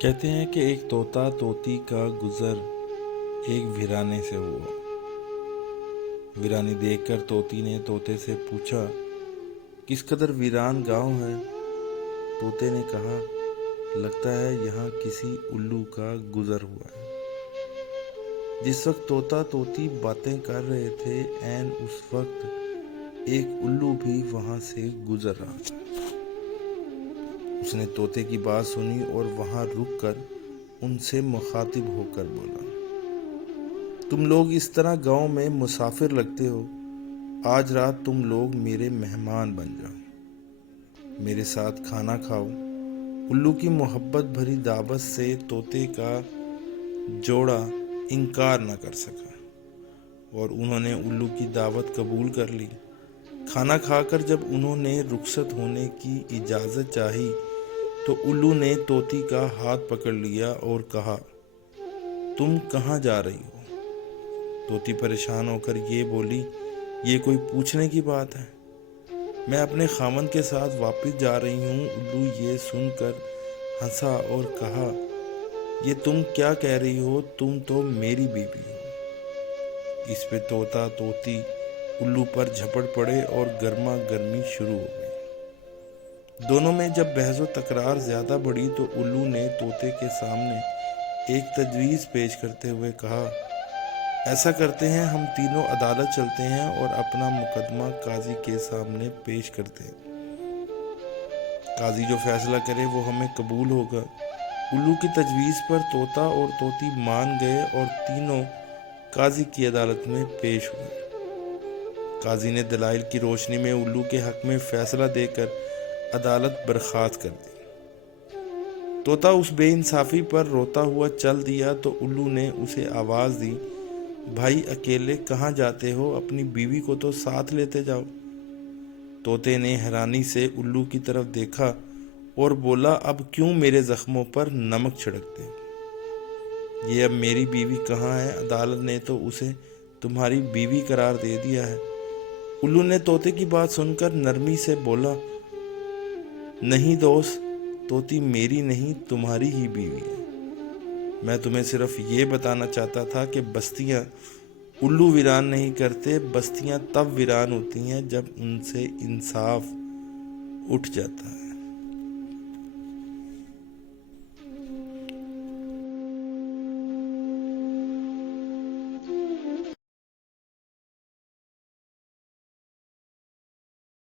کہتے ہیں کہ ایک طوطا طوطی کا گزر ایک ویرانے سے ہوا۔ ویرانی دیکھ کر طوطی نے طوطے سے پوچھا، کس قدر ویران گاؤں ہے؟ طوطے نے کہا، لگتا ہے یہاں کسی الو کا گزر ہوا ہے۔ جس وقت طوطا طوطی باتیں کر رہے تھے، عین اس وقت ایک الو بھی وہاں سے گزر رہا تھا۔ اس نے طوطے کی بات سنی اور وہاں رک کر ان سے مخاطب ہو کر بولا، تم لوگ اس طرح گاؤں میں مسافر لگتے ہو، آج رات تم لوگ میرے مہمان بن جاؤ، میرے ساتھ کھانا کھاؤ۔ الو کی محبت بھری دعوت سے طوطے کا جوڑا انکار نہ کر سکا اور انہوں نے الو کی دعوت قبول کر لی۔ کھانا کھا کر جب انہوں نے رخصت ہونے کی اجازت چاہی تو الو نے طوطی کا ہاتھ پکڑ لیا اور کہا، تم کہاں جا رہی ہو؟ طوطی پریشان ہو کر یہ بولی، یہ کوئی پوچھنے کی بات ہے؟ میں اپنے خاوند کے ساتھ واپس جا رہی ہوں۔ الو یہ سن کر ہنسا اور کہا، یہ تم کیا کہہ رہی ہو؟ تم تو میری بیوی ہو۔ اس پہ طوطا طوطی الو پر جھپٹ پڑے اور گرما گرمی شروع ہو گئی۔ دونوں میں جب بحث و تکرار زیادہ بڑھی تو الو نے طوطے کے سامنے ایک تجویز پیش کرتے ہوئے کہا، ایسا کرتے ہیں، ہم تینوں عدالت چلتے ہیں اور اپنا مقدمہ قاضی کے سامنے پیش کرتے ہیں۔ قاضی جو فیصلہ کرے وہ ہمیں قبول ہوگا۔ الو کی تجویز پر طوطا اور طوطی مان گئے اور تینوں قاضی کی عدالت میں پیش ہوئے۔ قاضی نے دلائل کی روشنی میں الو کے حق میں فیصلہ دے کر عدالت برخاست کر دی۔ طوطا اس بے انصافی پر روتا ہوا چل دیا تو الو نے اسے آواز دی، بھائی اکیلے کہاں جاتے ہو؟ اپنی بیوی کو تو ساتھ لیتے جاؤ۔ طوطے نے حیرانی سے الو کی طرف دیکھا اور بولا، اب کیوں میرے زخموں پر نمک چھڑکتے ہو؟ یہ اب میری بیوی کہاں ہے؟ عدالت نے تو اسے تمہاری بیوی قرار دے دیا ہے۔ الو نے طوطے کی بات سن کر نرمی سے بولا، نہیں دوست، طوطی میری نہیں تمہاری ہی بیوی ہے۔ میں تمہیں صرف یہ بتانا چاہتا تھا کہ بستیاں الو ویران نہیں کرتے، بستیاں تب ویران ہوتی ہیں جب ان سے انصاف اٹھ جاتا ہے۔